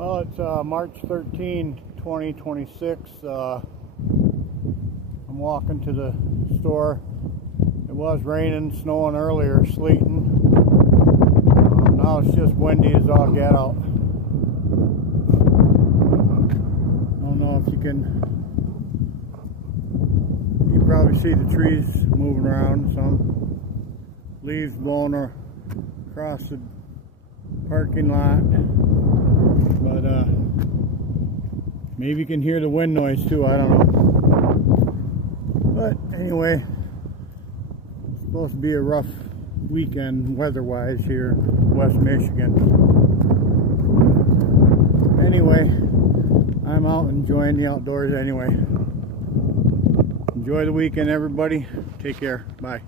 Well, it's March 13, 2026. I'm walking to the store. It was raining, snowing earlier, sleeting. Now it's just windy as all get out. I don't know if you can probably see the trees moving around, some leaves blowing across the parking lot. But maybe you can hear the wind noise too, I don't know. But anyway, it's supposed to be a rough weekend weather-wise here in West Michigan. Anyway, I'm out enjoying the outdoors anyway. Enjoy the weekend, everybody. Take care. Bye.